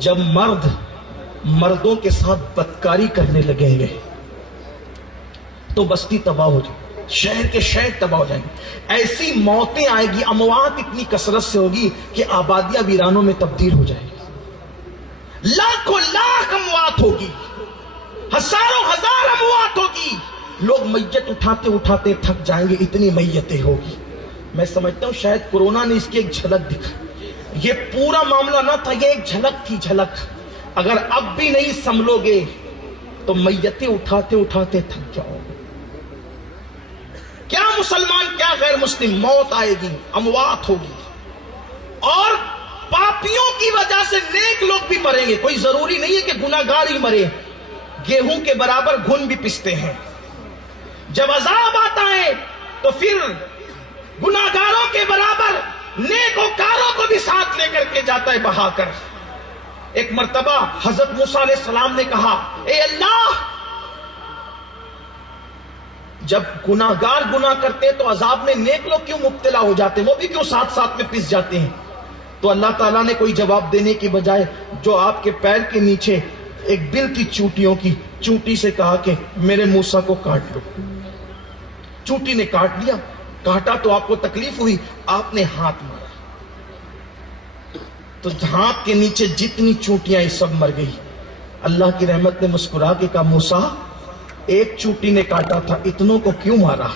جب مرد مردوں کے ساتھ بدکاری کرنے لگیں گے تو بستی تباہ ہو جائے، شہر کے شہر تباہ ہو جائیں گے، ایسی موتیں آئے گی، اموات اتنی کثرت سے ہوگی کہ آبادیاں ویرانوں میں تبدیل ہو جائیں گی، لاکھوں لاکھ اموات ہوگی، ہزاروں ہزار اموات ہوگی، لوگ میت اٹھاتے اٹھاتے تھک جائیں گے، اتنی میتیں ہوگی۔ میں سمجھتا ہوں شاید کورونا نے اس کی ایک جھلک دکھا، یہ پورا معاملہ نہ تھا، یہ ایک جھلک تھی، جھلک۔ اگر اب بھی نہیں سنبھلو گے تو میتیں اٹھاتے اٹھاتے تھک جاؤ گے۔ کیا مسلمان کیا غیر مسلم، موت آئے گی، اموات ہوگی، اور پاپیوں کی وجہ سے نیک لوگ بھی مریں گے۔ کوئی ضروری نہیں ہے کہ گناہگار ہی مرے، گیہوں کے برابر گھن بھی پستے ہیں۔ جب عذاب آتا ہے تو پھر گناہگاروں کے برابر نیکوکاروں کو بھی ساتھ لے کر کے جاتا ہے بہا کر۔ ایک مرتبہ حضرت موسیٰ علیہ السلام نے کہا، اے اللہ، جب گناہگار گناہ کرتے تو عذاب میں نیک لوگ کیوں مبتلا ہو جاتے، وہ بھی کیوں ساتھ ساتھ میں پس جاتے ہیں؟ تو اللہ تعالیٰ نے کوئی جواب دینے کی بجائے جو آپ کے پیر کے نیچے ایک بل کی چوٹیوں کی چوٹی سے کہا کہ میرے موسیٰ کو کاٹ لو۔ چوٹی نے کاٹ لیا، کاٹا تو آپ کو تکلیف ہوئی، آپ نے ہاتھ مارا تو ہاتھ کے نیچے جتنی چوٹیاں یہ سب مر گئی۔ اللہ کی رحمت نے مسکرا کے کہا، موسیٰ ایک چوٹی نے کاٹا تھا، اتنوں کو کیوں مارا؟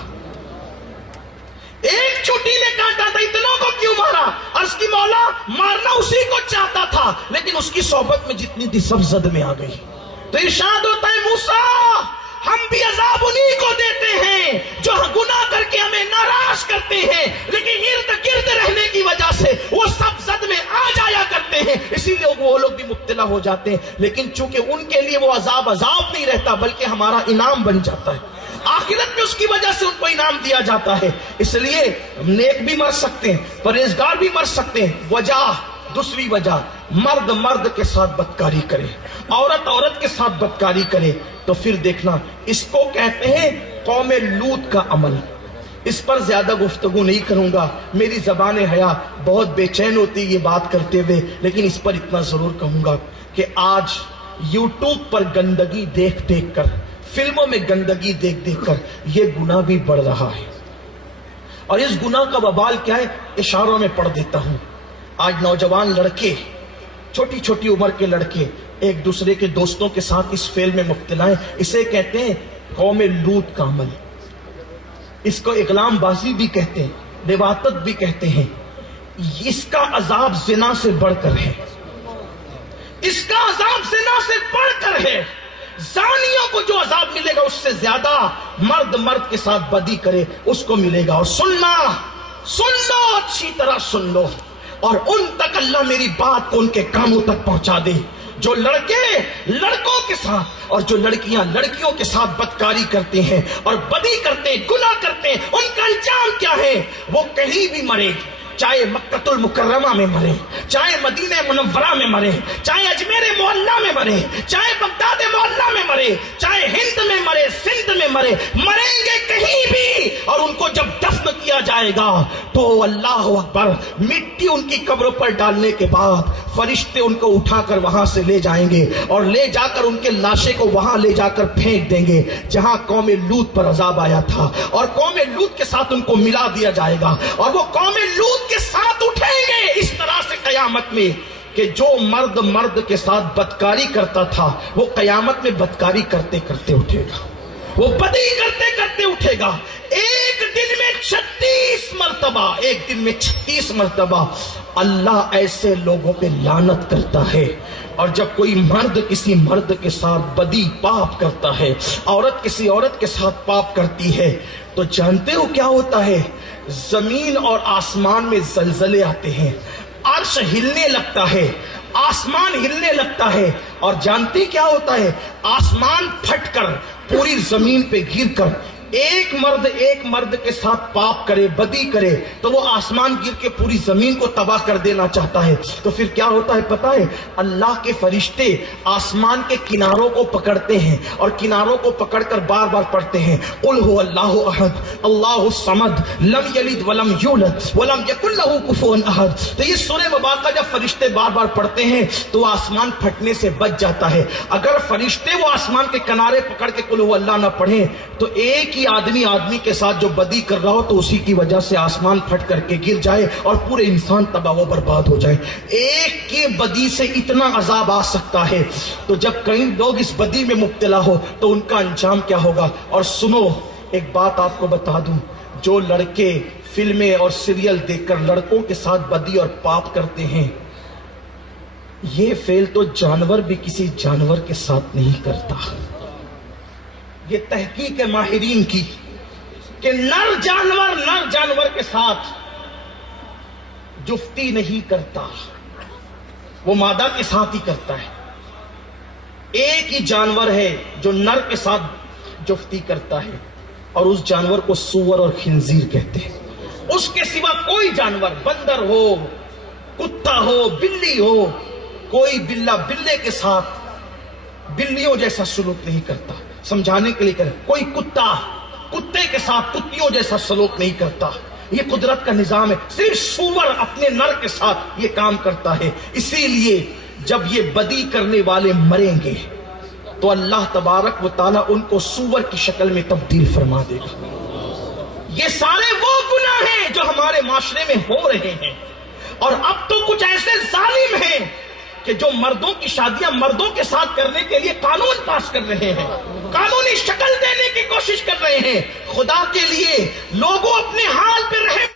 ایک چوٹی نے کاٹا تھا، اتنوں کو کیوں مارا؟ عرض کی مولا مارنا اسی کو چاہتا تھا، لیکن اس کی صحبت میں جتنی تھی سب زد میں آ گئی۔ تو ارشاد ہوتا ہے، موسیٰ ہم بھی عذاب انہی کو دیتے ہیں جو گناہ کر کے ہمیں ناراض کرتے ہیں، لیکن ارد گرد رہنے کی وجہ سے وہ سب زد میں آ جایا کرتے ہیں، اسی لیے وہ لوگ بھی مبتلا ہو جاتے ہیں۔ لیکن چونکہ ان کے لیے وہ عذاب نہیں رہتا بلکہ ہمارا انعام بن جاتا ہے، آخرت میں اس کی وجہ سے ان کو انعام دیا جاتا ہے۔ اس لیے نیک بھی مر سکتے ہیں، پرہیزگار بھی مر سکتے ہیں۔ وجہ، دوسری وجہ، مرد مرد کے ساتھ بدکاری کرے، عورت عورت کے ساتھ بدکاری کرے تو پھر دیکھنا، اس کو کہتے ہیں قوم لوط کا عمل۔ اس پر زیادہ گفتگو نہیں کروں گا، میری زبان حیا بہت بے چین ہوتی یہ بات کرتے ہوئے، لیکن اس پر اتنا ضرور کہوں گا کہ آج یوٹیوب پر گندگی دیکھ دیکھ کر، فلموں میں گندگی دیکھ دیکھ کر یہ گناہ بھی بڑھ رہا ہے، اور اس گناہ کا وبال کیا ہے اشاروں میں پڑھ دیتا ہوں۔ آج نوجوان لڑکے، چھوٹی چھوٹی عمر کے لڑکے ایک دوسرے کے دوستوں کے ساتھ اس فعل میں مبتلا ہیں، اسے کہتے ہیں قوم لوط کا عمل۔ اس کو اقلام بازی بھی کہتے ہیں، لواطت بھی کہتے ہیں۔ اس کا عذاب زنا سے بڑھ کر ہے، اس کا عذاب زنا سے بڑھ کر ہے۔ زانیوں کو جو عذاب ملے گا اس سے زیادہ مرد مرد کے ساتھ بدی کرے اس کو ملے گا۔ اور سننا، سن لو، اچھی طرح سن لو، اور ان تک اللہ میری بات کو ان کے کانوں تک پہنچا دے۔ جو لڑکے لڑکوں کے ساتھ اور جو لڑکیاں لڑکیوں کے ساتھ بدکاری کرتے ہیں اور بدی کرتے ہیں، گناہ کرتے ہیں، ان کا انجام کیا ہے؟ وہ کہیں بھی مرے، چاہے مکہ المکرمہ میں مرے، چاہے مدینہ منورہ میں مرے، چاہے اجمیر محلہ میں مرے، چاہے بغداد محلہ میں مرے، چاہے ہند میں مرے، سندھ میں مرے، مریں گے کہیں بھی۔ اور ان کو جب دفن کیا جائے گا تو اللہ اکبر، مٹی ان کی قبروں پر ڈالنے کے بعد فرشتے ان کو اٹھا کر وہاں سے لے جائیں گے اور لے جا کر ان کے لاشیں کو وہاں لے جا کر پھینک دیں گے جہاں قوم لوط پر عذاب آیا تھا، اور قوم لوط کے ساتھ ان کو ملا دیا جائے گا، اور وہ قوم لوط کے ساتھ اٹھیں گے اس طرح سے قیامت میں کہ جو مرد مرد کے ساتھ بدکاری کرتا تھا وہ قیامت میں بدکاری کرتے کرتے اٹھے گا، وہ بدی کرتے کرتے اٹھے گا۔ ایک دن میں 36 مرتبہ، ایک دن میں 36 مرتبہ اللہ ایسے لوگوں پہ لعنت کرتا ہے۔ اور جب کوئی مرد کسی مرد کے ساتھ بدی پاپ کرتا ہے، عورت کسی عورت کے ساتھ پاپ کرتی ہے، تو جانتے ہو کیا ہوتا ہے؟ زمین اور آسمان میں زلزلے آتے ہیں، عرش ہلنے لگتا ہے، آسمان ہلنے لگتا ہے، اور جانتے کیا ہوتا ہے؟ آسمان پھٹ کر پوری زمین پہ گر کر ایک مرد کے ساتھ پاپ کرے، بدی کرے تو وہ آسمان گر کے پوری زمین کو تباہ کر دینا چاہتا ہے. تو پھر کیا ہوتا ہے پتہ ہے؟ اللہ کے فرشتے آسمان کے کناروں کو پکڑتے ہیں اور کناروں کو پکڑ کر بار بار پڑھتے ہیں قل هو اللہ احد اللہ الصمد لم یلد ولم یولد ولم یکن لہ کفوا احد. تو یہ سورہ مبارکہ جب فرشتے بار بار پڑھتے ہیں تو آسمان پھٹنے سے بچ جاتا ہے. اگر فرشتے وہ آسمان کے کنارے پکڑ کے قل هو اللہ نہ پڑھیں تو ایک ہی آدمی کے ساتھ جو بدی کر رہا ہو تو اسی کی وجہ سے آسمان پھٹ کر کے گر جائے اور پورے انسان تباہ و برباد ہو جائے. ایک کے بدی سے اتنا عذاب آ سکتا ہے. تو جب کئی لوگ اس بدی میں مبتلا ہو تو ان کا انجام کیا ہوگا؟ اور سنو ایک بات آپ کو بتا دوں، جو لڑکے فلمیں اور سیریل دیکھ کر لڑکوں کے ساتھ بدی اور پاپ کرتے ہیں، یہ فعل تو جانور بھی کسی جانور کے ساتھ نہیں کرتا. یہ تحقیق ہے ماہرین کی کہ نر جانور کے ساتھ جفتی نہیں کرتا، وہ مادہ کے ساتھ ہی کرتا ہے. ایک ہی جانور ہے جو نر کے ساتھ جفتی کرتا ہے اور اس جانور کو سور اور خنزیر کہتے ہیں. اس کے سوا کوئی جانور، بندر ہو، کتا ہو، بلی ہو، کوئی بلے کے ساتھ بلیوں جیسا سلوک نہیں کرتا. سمجھانے کے لیے کرے، کوئی کتے کے ساتھ کتیوں جیسا سلوک نہیں کرتا. یہ قدرت کا نظام ہے. صرف سور اپنے نر کے ساتھ یہ کام کرتا ہے. اسی لیے جب یہ بدی کرنے والے مریں گے تو اللہ تبارک و تعالیٰ ان کو سور کی شکل میں تبدیل فرما دے گا. یہ سارے وہ گناہ ہیں جو ہمارے معاشرے میں ہو رہے ہیں. اور اب تو کچھ ایسے ظالم ہیں کہ جو مردوں کی شادیاں مردوں کے ساتھ کرنے کے لیے قانون پاس کر رہے ہیں، قانونی شکل دینے کی کوشش کر رہے ہیں. خدا کے لیے لوگوں اپنے حال پہ رحم